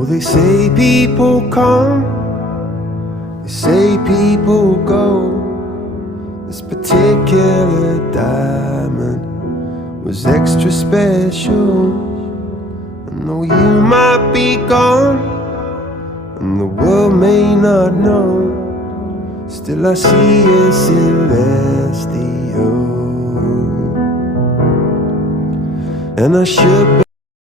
Oh, they say people come, they say people go. This particular diamond was extra special. And though you might be gone and the world may not know, still I see a celestial. And I should